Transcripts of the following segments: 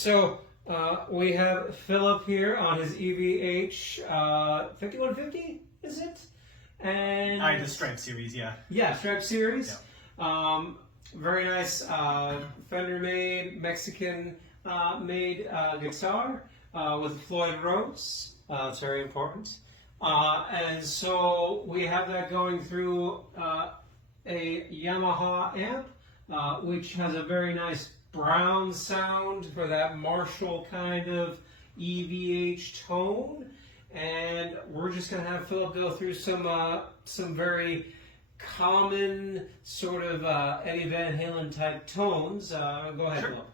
so we have Philip here on his EVH 5150, is it? And the Stripe series, yeah. Yeah, Strat series. Yeah. Very nice Fender-made, Mexican-made guitar with Floyd Rose. It's very important. And so we have that going through a Yamaha amp, which has a very nice brown sound for that Marshall kind of EVH tone. And we're just going to have Philip go through some very common sort of Eddie Van Halen type tones. Go ahead, Sure. Philip.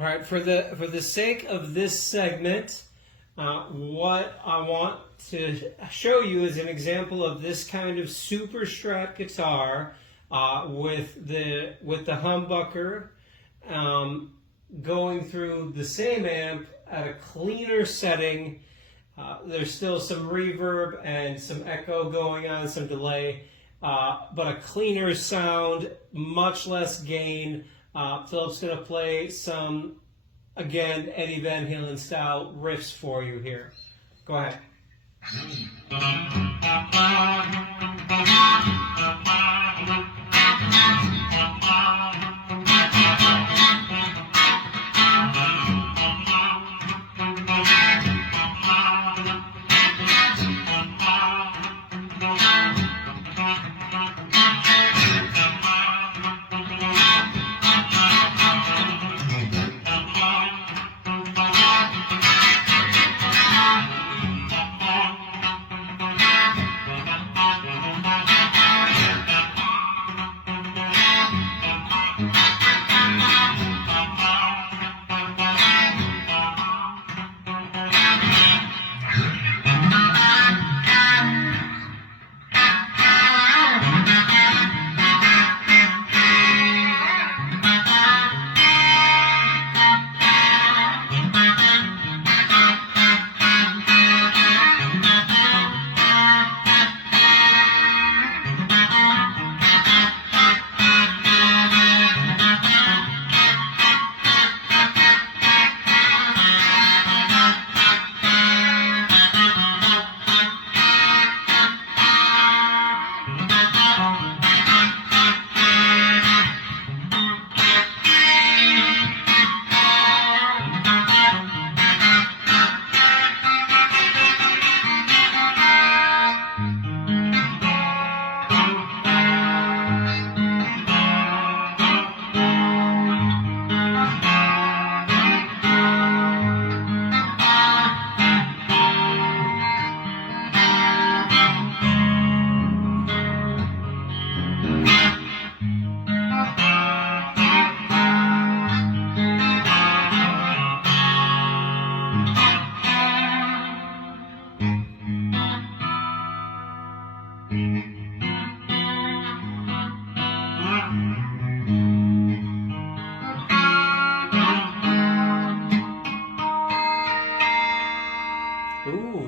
All right, for the sake of this segment, what I want to show you is an example of this kind of super Strat guitar with the humbucker going through the same amp at a cleaner setting. There's still some reverb and some echo going on, some delay, but a cleaner sound, much less gain. Philip's going to play some, again, Eddie Van Halen style riffs for you here. Go ahead.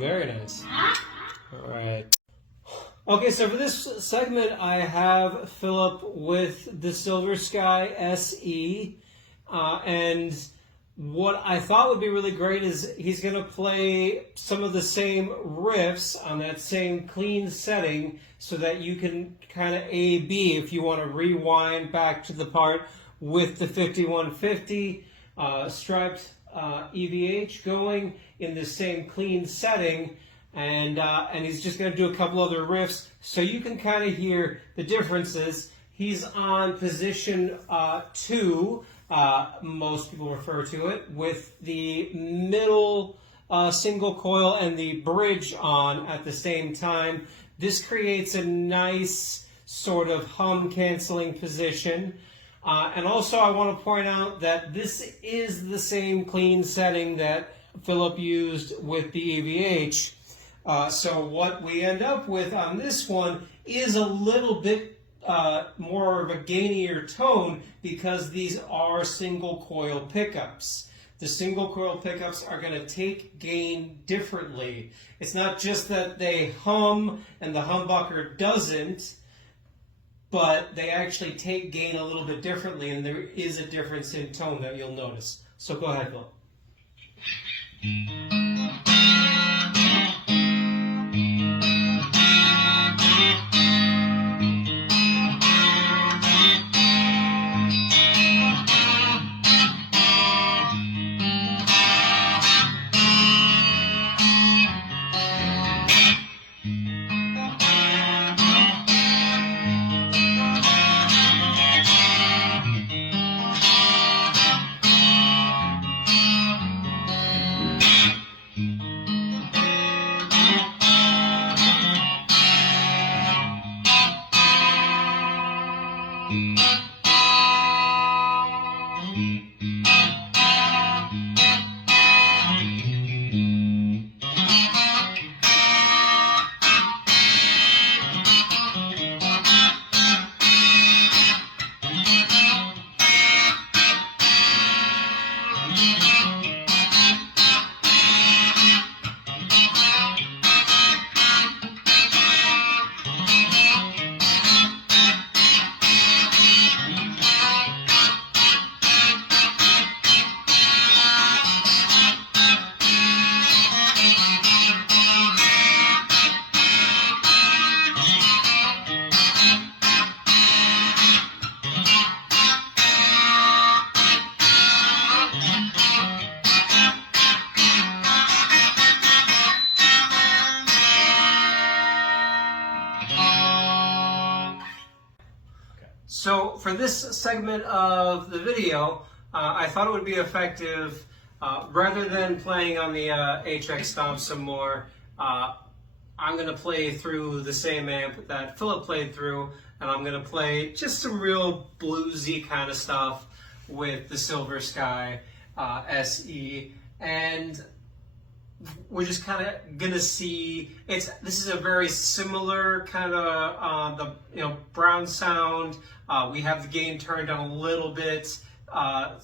very nice. All right. Okay, so for this segment, I have Philip with the Silver Sky SE, and what I thought would be really great is he's going to play some of the same riffs on that same clean setting so that you can kind of A-B if you want to rewind back to the part with the 5150 striped EVH going in the same clean setting. And he's just going to do a couple other riffs so you can kind of hear the differences. He's on position 2, most people refer to it, with the middle single coil and the bridge on at the same time. This creates a nice sort of hum canceling position. And also I want to point out that this is the same clean setting that Philip used with the EVH. So what we end up with on this one is a little bit more of a gainier tone because these are single coil pickups. The single coil pickups are going to take gain differently. It's not just that they hum and the humbucker doesn't, but they actually take gain a little bit differently, and there is a difference in tone that you'll notice. So go ahead, Bill. So for this segment of the video, I thought it would be effective, rather than playing on the HX Stomp some more, I'm going to play through the same amp that Philip played through, and I'm going to play just some real bluesy kind of stuff with the Silver Sky SE, and we're just kind of gonna see this is a very similar kind of the brown sound. We have the gain turned down a little bit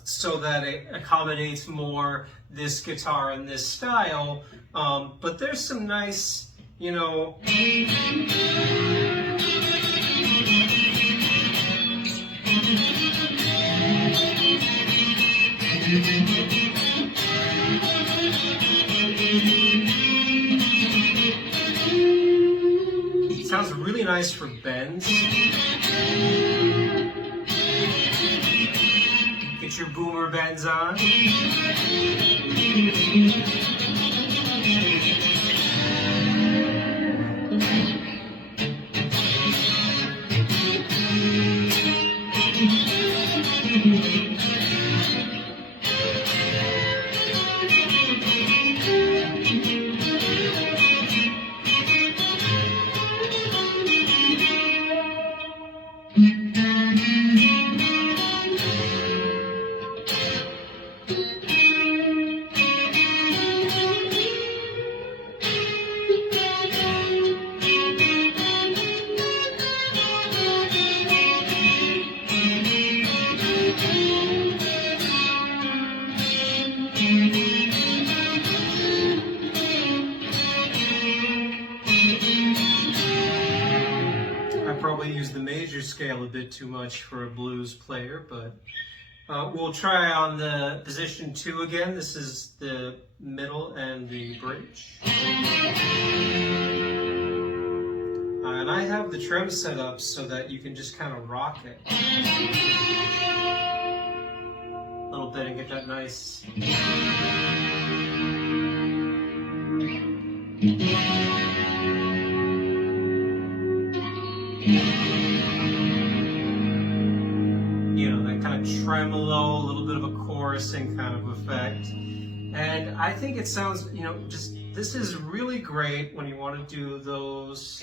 so that it accommodates more this guitar and this style. But there's some nice, sounds really nice for bends. Get your boomer bends on. major scale a bit too much for a blues player, but we'll try on the position 2 again. This is the middle and the bridge. And I have the trem set up so that you can just kind of rock it a little bit and get that nice. You know, that kind of tremolo, a little bit of a chorusing kind of effect. And I think it sounds, you know, just, this is really great when you want to do those.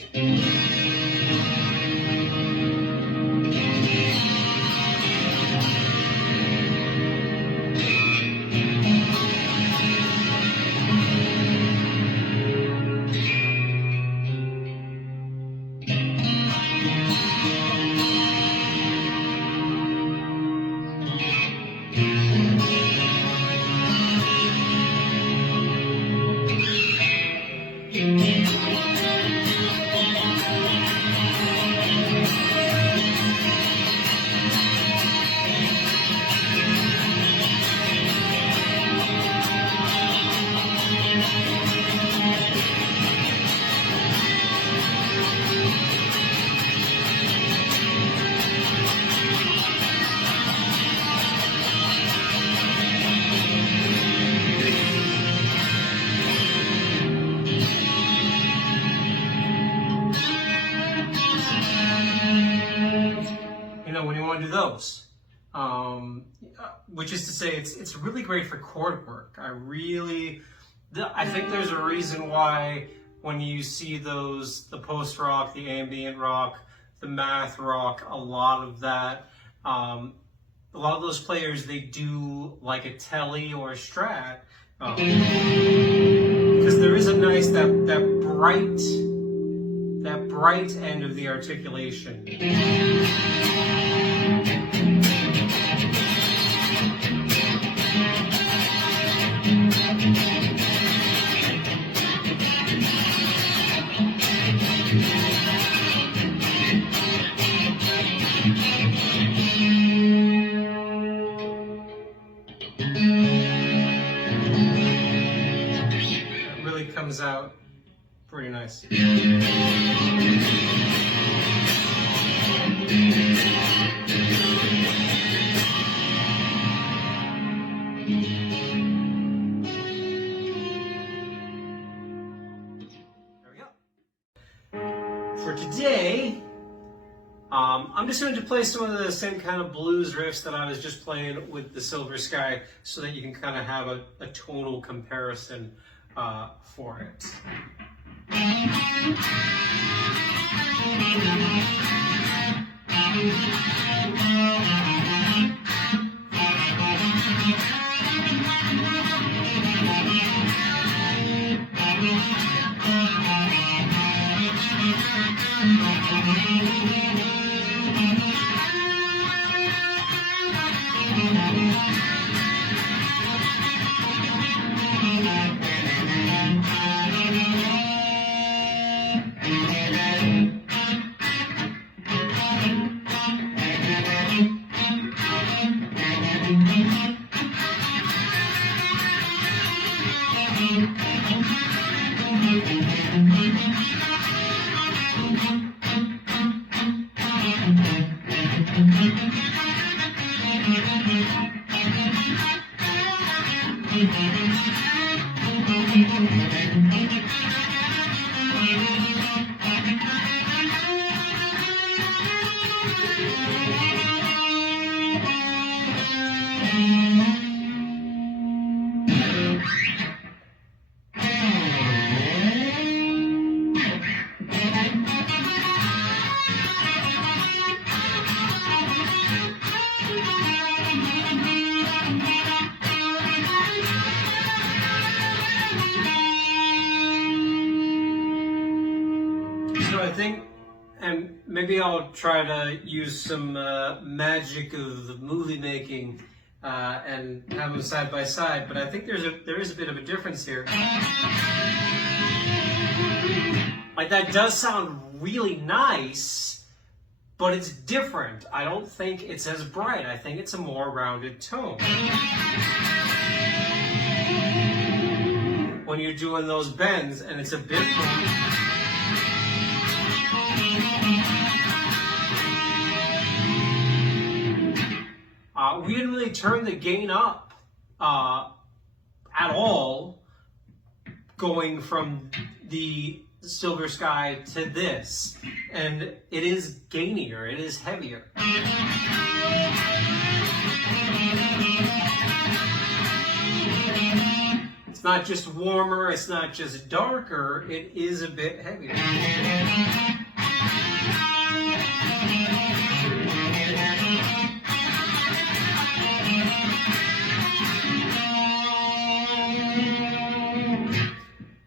When you want to do those, which is to say, it's really great for chord work. I think there's a reason why when you see those, the post rock, the ambient rock, the math rock, a lot of those players, they do like a telly or a Strat, because there is a nice that bright end of the articulation. It really comes out pretty nice. For today, I'm just going to play some of the same kind of blues riffs that I was just playing with the Silver Sky, so that you can kind of have a tonal comparison for it. I think, and maybe I'll try to use some magic of the movie making and have them side by side, but I think there is a bit of a difference here. Like, that does sound really nice, but it's different. I don't think it's as bright. I think it's a more rounded tone. When you're doing those bends, and it's a bit more. We didn't really turn the gain up at all, going from the Silver Sky to this, and it is gainier, it is heavier. It's not just warmer, it's not just darker, it is a bit heavier.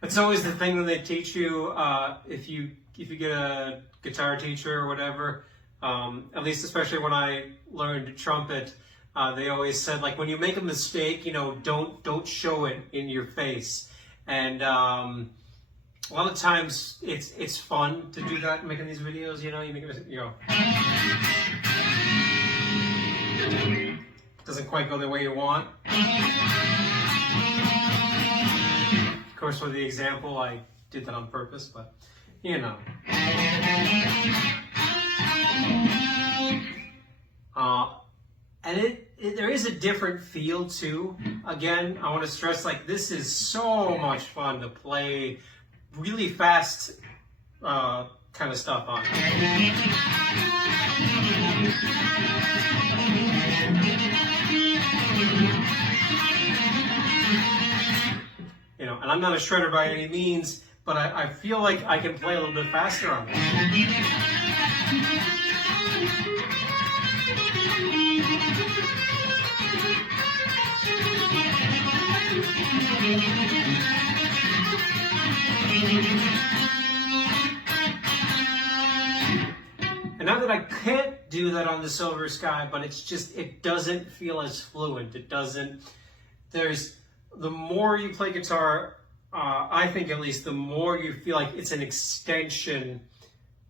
It's always the thing that they teach you if you get a guitar teacher or whatever. At least, especially when I learned trumpet, they always said, like, when you make a mistake, you know, don't show it in your face. And a lot of times it's fun to do that, making these videos. You know, you make a mistake, you go, doesn't quite go the way you want. Of course, for the example, I did that on purpose, but you know. And there is a different feel too. Again, I want to stress, like, this is so much fun to play really fast kind of stuff on. You know, and I'm not a shredder by any means, but I feel like I can play a little bit faster on it. And not that I can't do that on the Silver Sky, but it's just, it doesn't feel as fluent. It doesn't, the more you play guitar, I think at least, the more you feel like it's an extension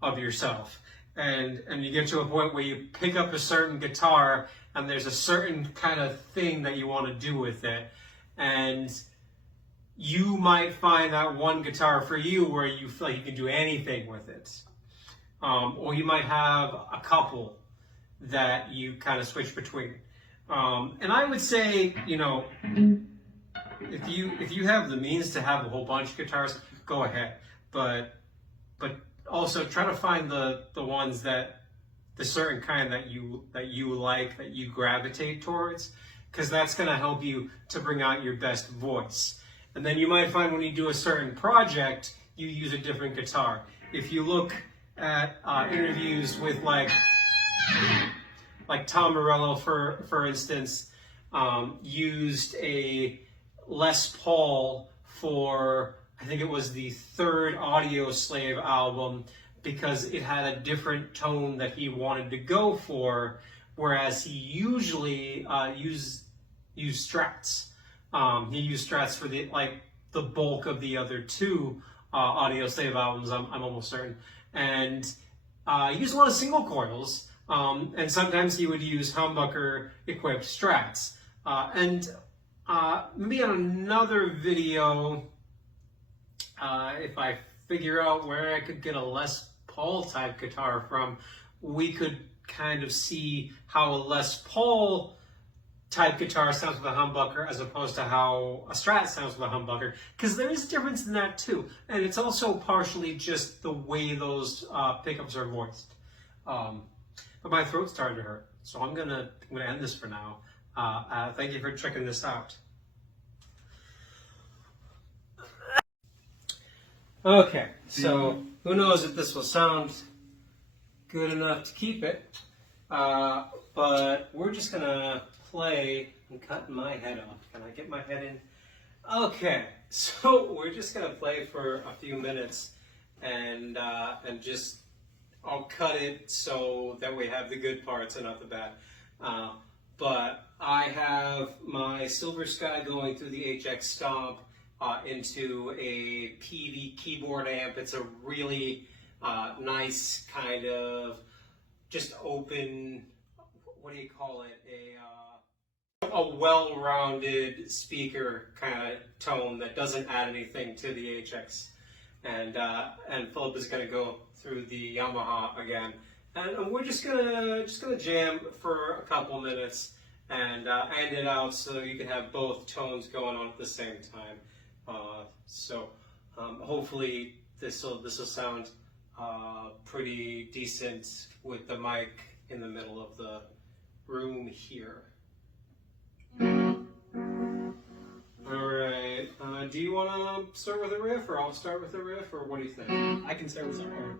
of yourself. And you get to a point where you pick up a certain guitar and there's a certain kind of thing that you want to do with it. And you might find that one guitar for you where you feel like you can do anything with it. Or you might have a couple that you kind of switch between. And I would say, you know, if you have the means to have a whole bunch of guitars, go ahead. But also try to find the ones that, the certain kind that you like, that you gravitate towards, because that's going to help you to bring out your best voice. And then you might find when you do a certain project, you use a different guitar. If you look at interviews with like Tom Morello, for instance, used a Les Paul for, I think it was the third Audio Slave album, because it had a different tone that he wanted to go for, whereas he usually used Strats. He used Strats for the bulk of the other two Audio Slave albums, I'm almost certain. And he used a lot of single coils, and sometimes he would use humbucker equipped Strats. And maybe on another video, if I figure out where I could get a Les Paul type guitar from, we could kind of see how a Les Paul type guitar sounds with a humbucker as opposed to how a Strat sounds with a humbucker, because there is a difference in that too. And it's also partially just the way those pickups are voiced. But my throat's starting to hurt, so I'm gonna end this for now. Thank you for checking this out. Okay, so who knows if this will sound good enough to keep it, but we're just gonna play. I'm cutting my head off. Can I get my head in? Okay, so we're just gonna play for a few minutes, and just I'll cut it so that we have the good parts and not the bad. But I have my Silver Sky going through the HX Stomp into a PV keyboard amp. It's a really nice kind of just open, what do you call it, a well-rounded speaker kind of tone that doesn't add anything to the HX. And Philip is going to go through the Yamaha again, and we're just gonna jam for a couple minutes and end it out so you can have both tones going on at the same time. Hopefully this will sound pretty decent with the mic in the middle of the room here. Alright, do you want to start with a riff, or I'll start with a riff, or what do you think? I can start with somewhere.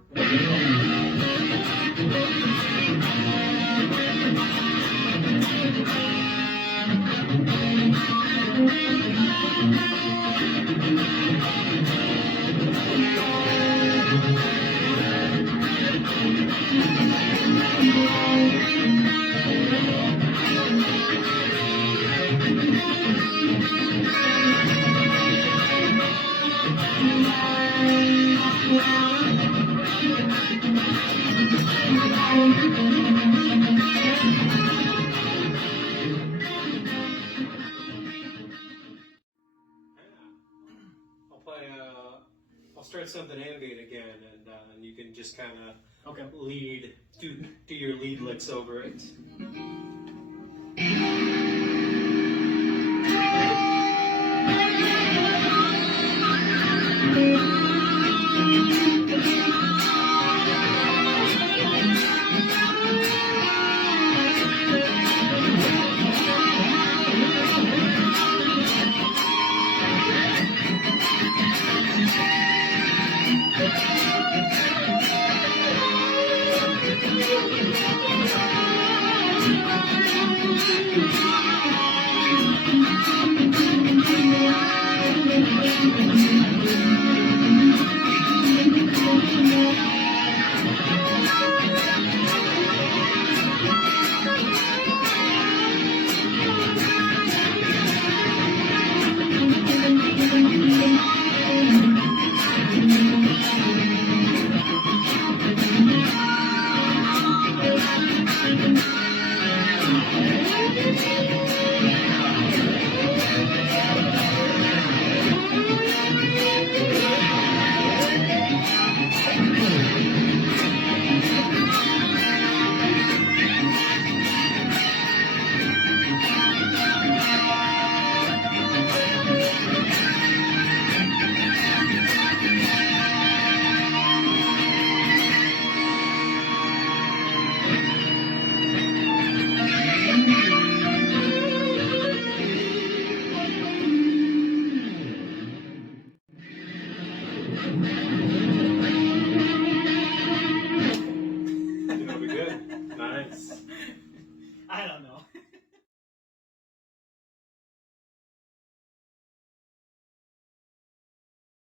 I'll start something ambient again, and you can just kind of Okay. do your lead licks over it.